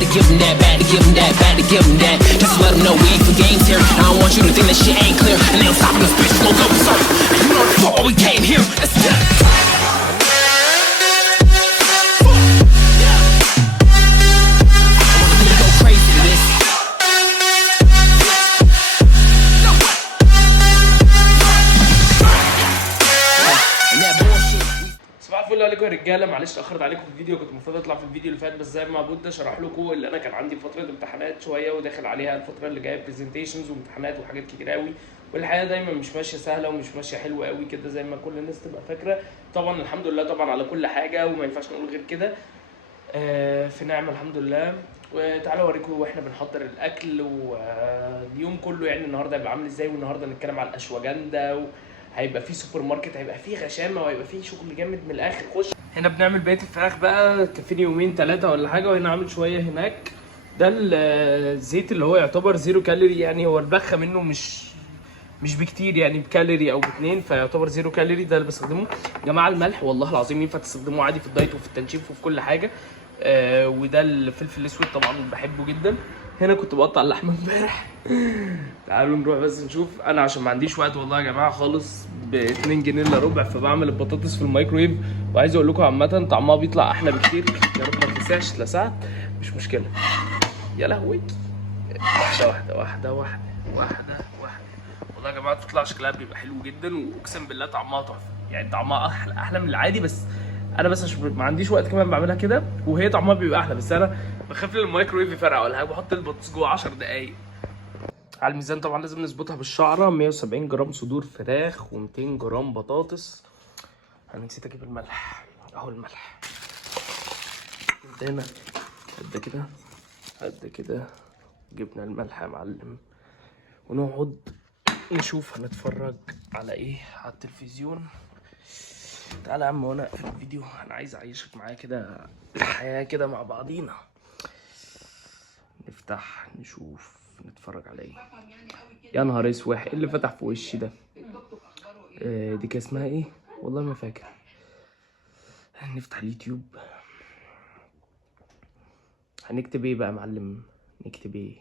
to give them that, bad to give them that, bad to give them that. Just to let them know we ain't for games here. I don't want you to think that shit ain't clear. And they don't stop in this bitch, smoke up, sorry. And you know the fuck why we came here. Let's do it. صباح الفل عليكم يا رجاله. معلش اتاخرت عليكم في الفيديو، كنت المفروض اطلع في الفيديو اللي فات، بس زي ما بودة شرح لكم اللي انا كان عندي فتره امتحانات شويه وداخل عليها الفتره اللي جايه برزنتيشنز وامتحانات وحاجات كتير قوي، والحياه دايما مش ماشيه سهله ومش ماشيه حلوه قوي كده زي ما كل الناس تبقى فاكره. طبعا الحمد لله طبعا على كل حاجه وما ينفعش نقول غير كده. في نعمه الحمد لله. وتعالوا اوريكم واحنا بنحضر الاكل واليوم كله، يعني النهارده هيبقى عامل ازاي. والنهارده نتكلم على الاشواجندا، هيبقى في سوبر ماركت، هيبقى في غشامه، وهيبقى في شغل جامد من الاخر. خش هنا بنعمل بقيه الفراخ بقى، كفيني يومين 3 ولا حاجه، وهنا عامل شويه هناك. ده الزيت اللي هو يعتبر 0 كالوري، يعني هو البخه منه مش بكتير، يعني بكالوري او ب2، فيعتبر 0 كالوري. ده اللي بستخدمه. يا جماعه الملح والله العظيم ينفع تستخدموه عادي في الدايت وفي التنشيف وفي كل حاجه. وده الفلفل الاسود طبعا بحبه جدا. هنا كنت بقطع اللحمه امبارح. تعالوا نروح بس نشوف. انا عشان ما عنديش وقت والله يا جماعه خالص، ب2 جنيه الا ربع، فبعمل البطاطس في الميكرويف. وعايز اقول لكم عامه طعمها بيطلع احلى بكتير. يا رب ما تنساش اتلسعت، مش مشكله. يا لهوي، واحده واحده واحده واحده واحده واحده. والله يا جماعه بتطلع شكلها بيبقى حلو جدا، واقسم بالله طعمها تحفه، يعني طعمها احلى من العادي. بس انا عشان ما عنديش وقت كمان بعملها كده، وهي طعمها بيبقى احلى. بس انا بخاف الميكرويف يفرقع ولا حاجه، بحط البطاطس جوه 10 دقايق. على الميزان طبعا لازم نظبطها بالشعره. 170 جرام صدور فراخ و200 جرام بطاطس. انا نسيت اجيب الملح، اهو الملح هنا قد كده قد كده. جبنا الملح يا معلم، ونقعد نشوف هنتفرج على ايه على التلفزيون. تعالى يا عم وانا اقفل الفيديو، انا عايز اعيشك معايا كده الحياه كده مع بعضينا. نفتح نشوف نتفرج على ايه. يا نهار اسود، ايه اللي فتح في وشي ده؟ دي كان اسمها ايه؟ والله ما فاكر. نفتح اليوتيوب. هنكتب ايه بقى يا معلم؟ نكتب ايه؟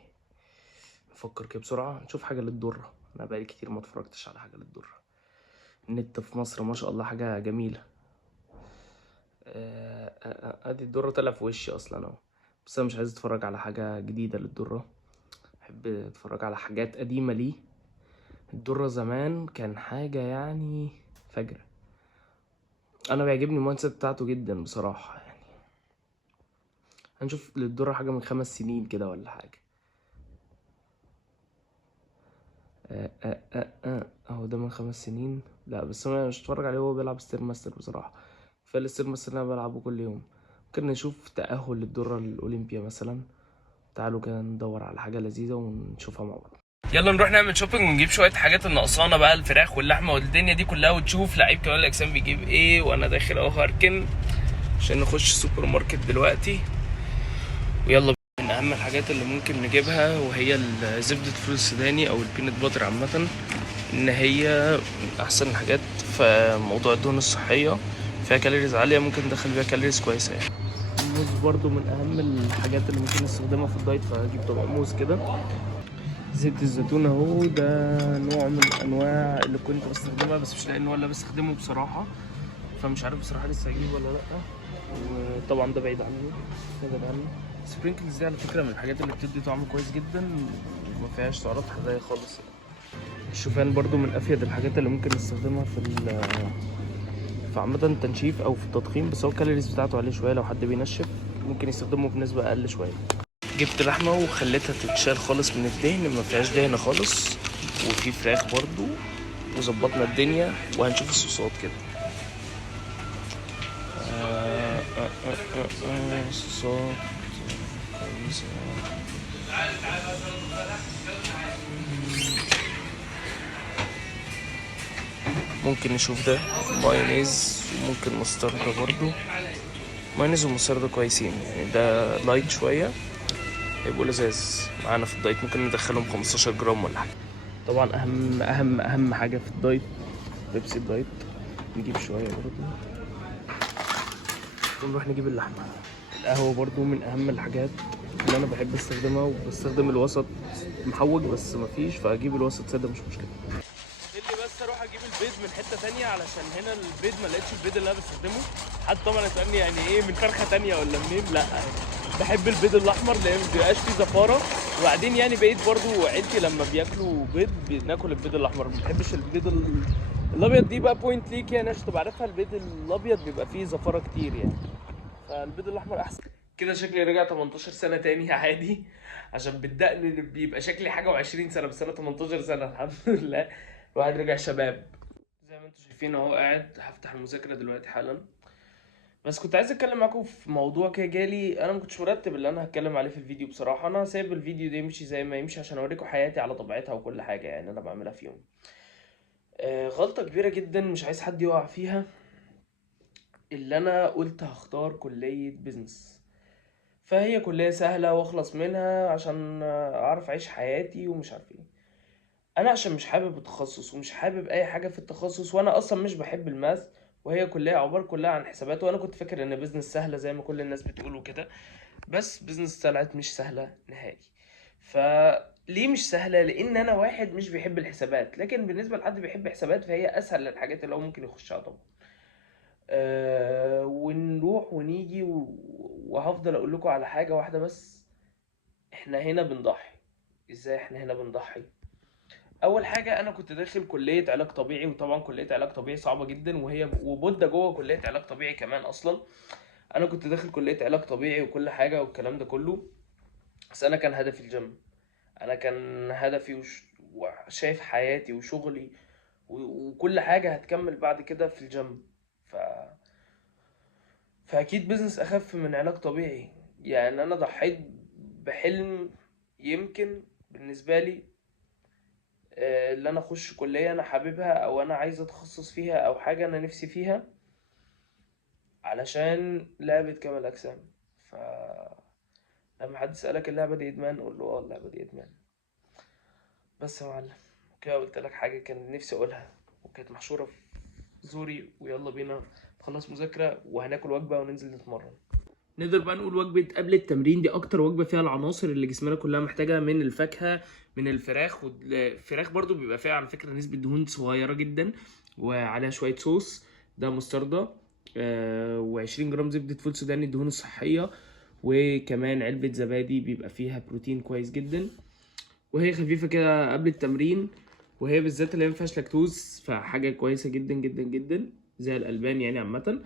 نفكر كده بسرعه، نشوف حاجه للضره. انا بقالي كتير ما اتفرجتش على حاجه للضره. النت في مصر ما شاء الله حاجه جميله. ادي الضره طلع في وشي اصلا اهو. بس انا مش عايز اتفرج على حاجه جديده للضره، بحب اتفرج على حاجات قديمه ليه. الضره زمان كان حاجه يعني فجره. انا بيعجبني المايند سيت بتاعته جدا بصراحه. يعني هنشوف للضره حاجه من 5 سنين كده ولا حاجه. اهو ده من 5 سنين. لا بس انا مش هتفرج عليه وهو بيلعب ستير ماستر بصراحه. فالستير ماستر انا بلعبه كل يوم. ممكن نشوف تأهل للدرة الأولمبيا مثلا. تعالوا كده ندور على حاجة لذيذة ونشوفها مع بعض. يلا نروح نعمل شوبينج ونجيب شوية حاجات الناقصانا بقى، الفراخ واللحمة والدنيا دي كلها، وتشوف لعيب كمال الأجسام بيجيب ايه. وأنا داخل أهو هركن عشان نخش سوبر ماركت دلوقتي. ويلا من أهم الحاجات اللي ممكن نجيبها وهي زبدة فول السوداني أو البينت باتر عامة، إن هي من أحسن الحاجات في موضوع الدهون الصحية. فيها كالوريز عالية، ممكن ندخل بيها كالوريز كويسة يعني. الموز برضو من أهم الحاجات اللي ممكن نستخدمها في الدايت، فهجيب طبق موز كده. زيت الزيتون اهو، ده نوع من الأنواع اللي كنت بستخدمها بس مش لاقي النوع اللي بستخدمه بصراحة، فمش عارف بصراحة لسه هجيبه ولا لأ. وطبعا ده بعيد عنه، ده بعيد عنه. سبرينكلز دي على فكرة من الحاجات اللي بتدي طعم كويس جدا وما فيهاش سعرات حرارية خالص يعني. الشوفان برضو من أفيد الحاجات اللي ممكن نستخدمها في عامة التنشيف او في التضخيم، بس هو الكالوريز بتاعته عالية شوية. لو حد بينشف ممكن يستخدمه بنسبة اقل شوية. جبت لحمة وخليتها تتشال خالص من الدهن، ما فيهاش دهن خالص. وفي فراخ برضو، وظبطنا الدنيا. وهنشوف الصوصات كده. صوصات كويسة. ممكن نشوف ده مايونيز، وممكن مستردة برضو. مايونيز ومستردة كويسين يعني، ده لايت شوية هيبقوا لذاذ معانا في الدايت. ممكن ندخلهم 15 جرام ولا حاجة. طبعا أهم حاجة في الدايت بيبسي الدايت. نجيب شوية برضو ونروح نجيب اللحمة. القهوة برضو من أهم الحاجات اللي انا بحب استخدمها، وبستخدم الوسط محوج بس مفيش، فاجيب الوسط ساده مش مشكله. اللي بس اروح اجيب البيض من حته ثانيه علشان هنا البيض ما لقيتش البيض اللي انا بستخدمه. حد طبعا يسالني يعني ايه من فرخه ثانيه ولا منين، لا بحب البيض الاحمر لان ما بيبقاش فيه زفاره. وبعدين يعني بقيت برضو عيلتي لما بياكلوا بيض بناكل البيض الاحمر، ما بحبش البيض الابيض. دي بقى بوينت ليك يعني عشان تبقى عارفها، البيض الابيض بيبقى فيه زفاره كتير يعني، فالبيض الاحمر احسن. كده شكلي رجع 18 سنه تاني عادي، عشان بالدقن بيبقى شكلي حاجه و20 سنه، بس انا 18 سنه الحمد لله. الواحد رجع شباب زي ما انتم شايفين اهو. قاعد هفتح المذاكره دلوقتي حالا، بس كنت عايز اتكلم معاكم في موضوع كده جالي. انا ما كنتش مرتب اللي انا هتكلم عليه في الفيديو بصراحه، انا سايب الفيديو ده يمشي زي ما يمشي عشان اوريكم حياتي على طبيعتها وكل حاجه يعني انا بعملها في يوم. غلطه كبيره جدا مش عايز حد يقع فيها، اللي انا قلت هختار كليه بيزنس. فهي كليه سهله واخلص منها عشان اعرف اعيش حياتي ومش عارف ايه. انا عشان مش حابب التخصص ومش حابب اي حاجه في التخصص، وانا اصلا مش بحب الماث، وهي كليه عباره كلها عن حسابات، وانا كنت فاكر ان بيزنس سهله زي ما كل الناس بتقول كده، بس بيزنس طلعت مش سهله نهائي. فليه مش سهله؟ لان انا واحد مش بيحب الحسابات، لكن بالنسبه لحد بيحب حسابات فهي اسهل للحاجات اللي هو ممكن يخشها طبعا. ونروح ونيجي وهفضل اقول لكم على حاجه واحده بس، احنا هنا بنضحي. ازاي احنا هنا بنضحي؟ اول حاجه انا كنت داخل كليه علاج طبيعي، وطبعا كليه علاج طبيعي صعبه جدا، وهي وبودة جوه كليه علاج طبيعي كمان اصلا. انا كنت داخل كليه علاج طبيعي وكل حاجه والكلام ده كله، بس انا كان هدفي الجيم. انا كان هدفي وشايف حياتي وشغلي وكل حاجه هتكمل بعد كده في الجيم. ف فاكيد بيزنس اخف من علاج طبيعي. يعني انا ضحيت بحلم يمكن بالنسبه لي، اللي انا اخش كلية انا حاببها او انا عايز اتخصص فيها او حاجة انا نفسي فيها علشان لعبة كمال الاجسام. ف لما حد يسألك اللعبة دي ادمان، قول له اه اللعبة دي ادمان. بس يا معلم كده قلت لك حاجة كان نفسي اقولها وكانت محشورة في زوري، ويلا بينا نخلص مذاكرة وهناكل وجبة وننزل نتمرن. نقدر بقى نقول وجبة قبل التمرين دي أكتر وجبة فيها العناصر اللي جسمنا كلها محتاجها، من الفاكهة من الفراخ. والفراخ برضو بيبقى فيها على فكرة نسبة دهون صغيرة جدا، وعليها شوية صوص ده مستردة، و20 جرام زبدة فول سوداني الدهون الصحية، وكمان علبة زبادي بيبقى فيها بروتين كويس جدا، وهي خفيفة كده قبل التمرين، وهي بالذات اللي مفيهاش لاكتوز فحاجة كويسة جدا جدا جدا زي الألبان يعني. عامة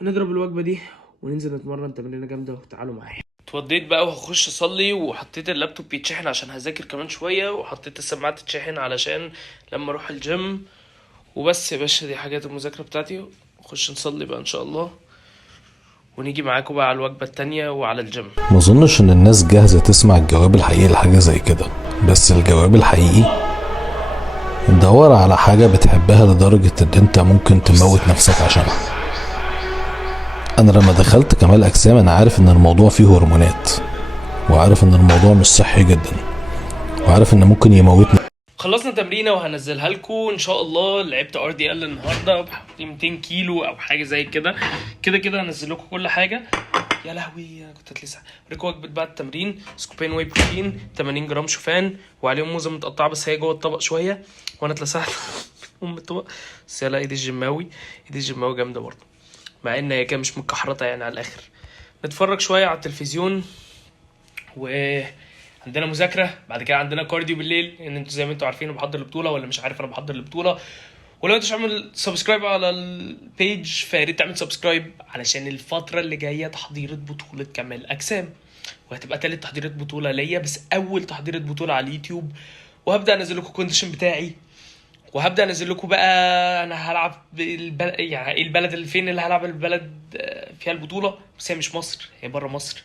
هنضرب الوجبة دي وننزل نتمرن تمرينه جامده، وتعالوا معايا. اتوضيت بقى وهخش اصلي، وحطيت اللابتوب بيتشحن عشان هذاكر كمان شويه، وحطيت السماعه تتشحن علشان لما اروح الجيم. وبس يا باشا دي حاجات المذاكره بتاعتي، نخش نصلي بقى ان شاء الله، ونيجي معاكم بقى على الوجبه التانية وعلى الجيم. ما اظنش ان الناس جاهزه تسمع الجواب الحقيقي لحاجه زي كده، بس الجواب الحقيقي دور على حاجه بتحبها لدرجه ان انت ممكن تموت نفسك عشانها. انا لما دخلت كمال اجسام انا عارف ان الموضوع فيه هرمونات، وعارف ان الموضوع مش صحي جدا، وعارف ان ممكن يموتني. خلصنا تمرينه وهنزلها لكم ان شاء الله. لعبت ار دي ال النهارده بحوالي 200 كيلو او حاجه زي كده. كده هنزل لكم كل حاجه. يا لهوي انا كنت لسه اوريكم وجبه بعد التمرين: سكوبين واي بروتين، 80 جرام شوفان، وعليهم موزه متقطعه بس هي جوه الطبق شويه، وانا اتلسعت ام الطبق. بس يلا ايدي الجماوي جامده برضه، مع ان هي كده مش متكحرطه يعني على الاخر. نتفرج شويه على التلفزيون، وعندنا مذاكره بعد كده، عندنا كارديو بالليل، ان انتوا زي ما انتوا عارفين بحضر البطوله، ولا مش عارف انا بحضر البطوله. ولو انتش عامل سبسكرايب على البيج فياريت تعمل سبسكرايب، علشان الفتره اللي جايه تحضيرة بطوله كمال اجسام، وهتبقى تالت تحضيرة بطوله ليا، بس اول تحضيرة بطوله على اليوتيوب. وهبدا انزل لكم الكونديشن بتاعي، وهبدا انزل لكم بقى انا هلعب يعني ايه البلد اللي فين اللي هلعب البلد فيها البطوله، بس هي مش مصر، هي بره مصر.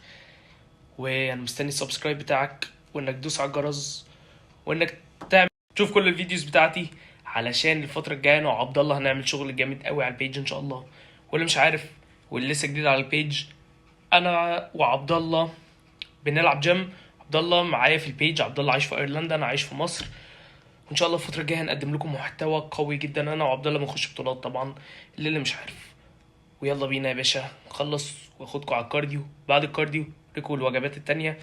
وانا مستني السبسكرايب بتاعك، وانك تدوس على الجرس، وانك تشوف كل الفيديوز بتاعتي، علشان الفتره الجايه انا وعبد الله هنعمل شغل جامد قوي على البيج ان شاء الله. واللي مش عارف واللي لسه جديد على البيج، انا وعبد الله بنلعب جيم. عبد الله معايا في البيج، عبد الله عايش في ايرلندا، انا عايش في مصر. وان شاء الله الفتره الجايه هنقدم لكم محتوى قوي جدا، انا وعبد الله بنخش بطولات طبعا اللي مش عارف. ويلا بينا يا باشا نخلص واخدكم على الكارديو، بعد الكارديو اوريكم الوجبات التانية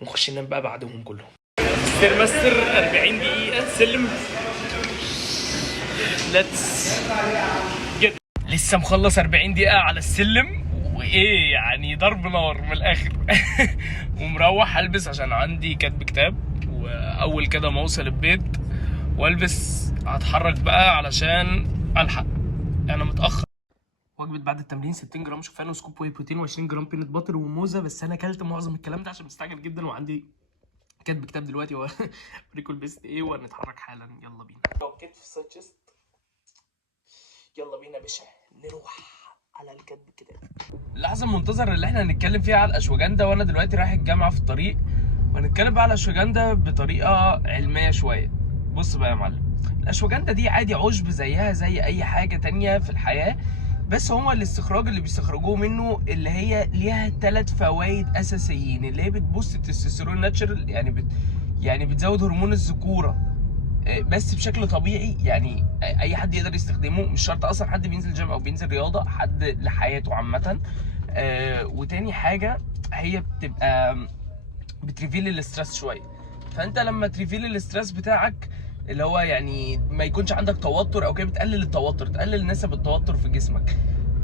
ونخش ننام بقى بعدهم كلهم. ستيرماستر 40 دقيقة سلم. ليتس جيت. لسه مخلص 40 دقيقة على السلم وايه يعني ضرب نار من الاخر. ومروح البس عشان عندي كاتب كتاب، واول كده ما اوصل البيت والبس هتحرك بقى علشان الحق، انا متاخر. وجبه بعد التمرين 60 جرام شوفان وسكوب واي بروتين و20 جرام بينت باتر وموزه، بس انا اكلت معظم الكلام ده عشان مستعجل جدا وعندي كاتب كتاب دلوقتي. اوريكم لبست ايه ونتحرك حالا. يلا بينا. كتف سايد، يلا بينا يا باشا نروح على الكاتب الكتاب. اللحظه المنتظره اللي احنا هنتكلم فيها على الاشواجندا، وانا دلوقتي رايح الجامعه في الطريق، وهنتكلم بقى على الاشواجندا بطريقه علميه شويه. بص بقى يا معلم، الاشواجندا دي عادي عشب زيها زي اي حاجه تانية في الحياه، بس هو الاستخراج اللي بيستخرجوه منه اللي هي ليها 3 فوائد اساسيين، اللي هي بتبوست التستوستيرون ناتشرال، يعني بتزود هرمون الذكوره بس بشكل طبيعي، يعني اي حد يقدر يستخدمه، مش شرط اصلا حد بينزل جيم او بينزل رياضه، حد لحياته عامه. وتاني حاجه هي بتبقى بتريفيل الاسترس شويه، فانت لما تريفيل الاسترس بتاعك اللي هو يعني ما يكونش عندك توتر او كده، بتقلل التوتر، تقلل نسب التوتر في جسمك.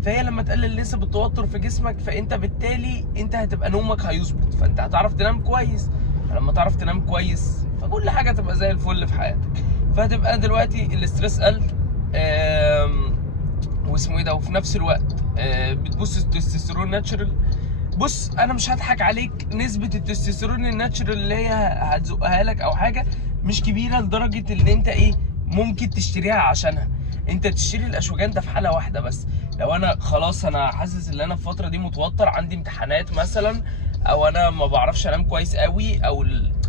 فهي لما تقلل نسب التوتر في جسمك، فانت بالتالي انت هتبقى نومك هيظبط، فانت هتعرف تنام كويس. لما تعرف تنام كويس فكل حاجه تبقى زي الفل في حياتك، فهتبقى دلوقتي الاسترس قل واسمه ايه ده، وفي نفس الوقت بتبص التستوستيرون ناتشرال. بص انا مش هضحك عليك، نسبه التستوستيرون الناتشرال اللي هي هتزقها لك او حاجه مش كبيره لدرجه ان انت ايه ممكن تشتريها عشانها. انت تشتري الاشواجندا في حاله واحده بس، لو انا خلاص انا حاسس ان انا في الفتره دي متوتر، عندي امتحانات مثلا، او انا ما بعرفش انام كويس قوي، او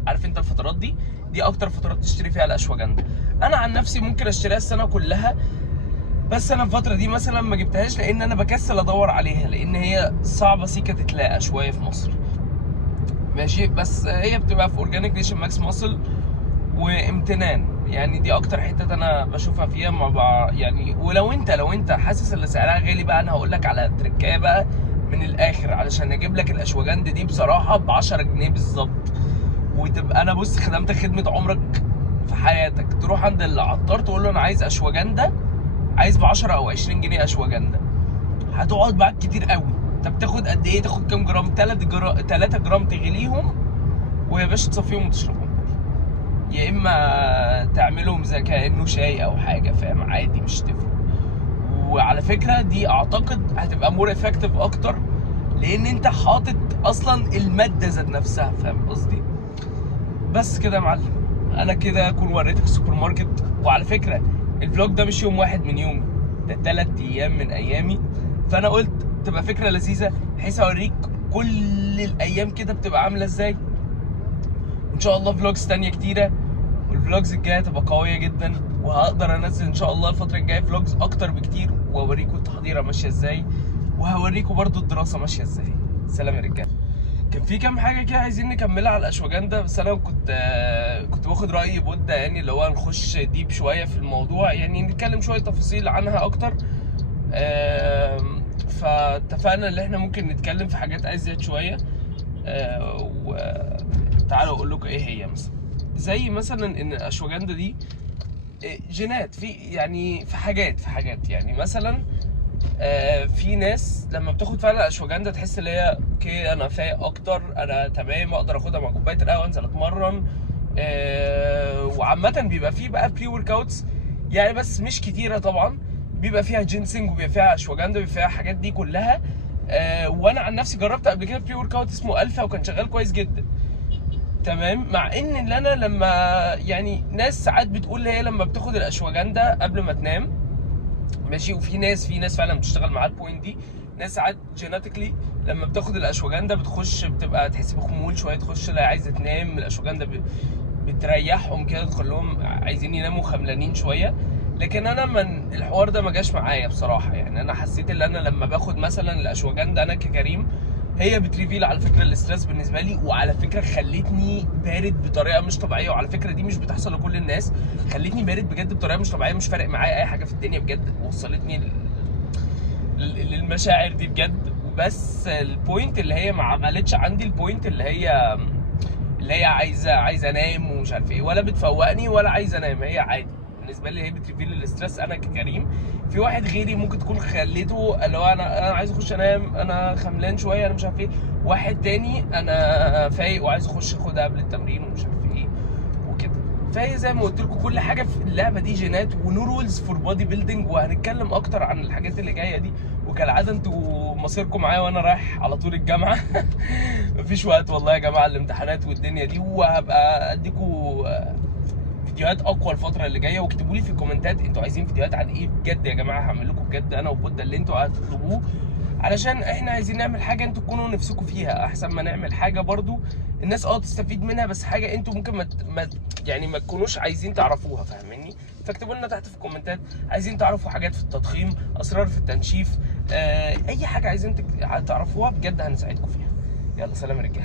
عارف انت الفترات دي اكتر فترات تشتري فيها الاشواجندا. انا عن نفسي ممكن اشتريها السنه كلها، بس انا الفتره دي مثلا ما جبتهاش لان انا بكسل ادور عليها، لان هي صعبه سيكه تتلاقى شويه في مصر. ماشي، بس هي بتبقى في اورجانيك نيشن ماكس ماسل وامتنان، يعني دي اكتر حته انا بشوفها فيها يعني. ولو انت حاسس ان سعرها غالي بقى، انا هقول لك على تريكايه بقى من الاخر علشان اجيب لك الاشواجندا دي بصراحه ب 10 جنيه بالظبط، وتبقى انا بص خدمتك خدمه عمرك في حياتك. تروح عند العطار تقول له انا عايز اشواجندا، عايز ب 10 او 20 جنيه اشواجندا، هتقعد معاك كتير قوي. انت بتاخد قد ايه؟ تاخد كام جرام؟ 3 جرام تغليهم ويا باشا تصفيهم وتشربهم، يا اما تعملهم زي كانه شاي او حاجه، فاهم؟ عادي مش تفرق. وعلى فكره دي اعتقد هتبقى مور افكتيف اكتر، لان انت حاطط اصلا الماده ذات نفسها، فاهم قصدي؟ بس كده يا معلم، انا كده اكون وريتك السوبر ماركت. وعلى فكره الفلوج ده مش يوم واحد من يومي، ده 3 ايام من ايامي، فانا قلت تبقى فكره لذيذه بحيث اوريك كل الايام كده بتبقى عامله ازاي. ان شاء الله فلوجز تانية كتيره، والفلوجز الجايه تبقى قويه جدا، وهقدر انزل ان شاء الله الفتره الجايه فلوجز اكتر بكتير، واوريكم التحضيره ماشيه ازاي، وهوريكم برضو الدراسه ماشيه ازاي. سلام يا رجاله. كان في كام حاجه كده عايزين نكملها على الاشواجندا، بس انا كنت باخد راي بودة، يعني اللي هو نخش ديب شويه في الموضوع، يعني نتكلم شويه تفاصيل عنها اكتر. فاتفقنا ان احنا ممكن نتكلم في حاجات ازيد شويه. وتعالوا اقول لكم ايه هي. مثلا زي مثلا ان الاشواجندا دي جينات، في حاجات يعني مثلا في ناس لما بتاخد فعلا اشواجندا تحس ان هي اوكي انا فايق اكتر، انا تمام، اقدر اخدها مع كوبايه القهوه انزل اتمرن. وعامه بيبقى فيه بقى بري ورك اوتس يعني، بس مش كتيره طبعا، بيبقى فيها جينسينج وبيبقى فيها اشواجندا وبيبقى فيها الحاجات دي كلها. وانا عن نفسي جربت قبل كده بري ورك اوت اسمه الفا وكان شغال كويس جدا تمام. مع ان انا لما يعني ناس ساعات بتقول هي لما بتاخد الاشواجندا قبل ما تنام ماشي، وفي ناس فعلا بتشتغل معاها البوينت دي. ناس ساعات جيناتيكلي لما بتاخد الاشواجندا بتبقى تحس بخمول شويه، تخش لا عايزه تنام، الاشواجندا بتريحهم كده، تخليهم عايزين يناموا خملانين شويه. لكن انا من الحوار ده ما جاش معايا بصراحه، يعني انا حسيت ان انا لما باخد مثلا الاشواجندا انا ككريم هي بتريفيل على فكره الاسترس بالنسبه لي، وعلى فكره خلتني بارد بطريقه مش طبيعيه، وعلى فكره دي مش بتحصل لكل الناس، خلتني بارد بجد بطريقه مش طبيعيه، مش فارق معايا اي حاجه في الدنيا بجد، وصلتني للمشاعر دي بجد. بس البوينت اللي هي ما عملتش عندي البوينت اللي هي عايزه انام ومش عارف ايه، ولا بتفوقني ولا عايزه انام. هي عادي بالنسبه لي، هي بتريفيل الاسترس. انا ككريم في واحد غيري ممكن تكون خليته اللي هو انا عايز اخش انام، انا خملان شويه، انا مش عارف ايه. واحد تاني انا فايق وعايز اخش اخدها قبل التمرين ومش عارف ايه وكده. فهي زي ما قلت لكم كل حاجه في اللعبه دي جينات، ونو رولز فور بودي بيلدينج. وهنتكلم اكتر عن الحاجات اللي جايه دي. وكالعاده انتوا مصيركم معايا وانا رايح على طول الجامعه. مفيش وقت والله يا جماعه، الامتحانات والدنيا دي. وهبقى اديكم فيديوهات اقوى الفتره اللي جايه. واكتبوا لي في الكومنتات انتوا عايزين فيديوهات عن ايه بجد يا جماعه، هعمل لكم بجد انا وبودة اللي انتوا هتطلبوه، علشان احنا عايزين نعمل حاجه انتوا تكونوا نفسكم فيها، احسن ما نعمل حاجه برضو الناس تستفيد منها، بس حاجه انتوا ممكن ما تكونوش عايزين تعرفوها، فاهميني؟ فاكتبوا لنا تحت في الكومنتات عايزين تعرفوا حاجات في التضخيم، اسرار في التنشيف، اي حاجه عايزين تعرفوها بجد هنساعدكم فيها. يلا سلام يا رجاله.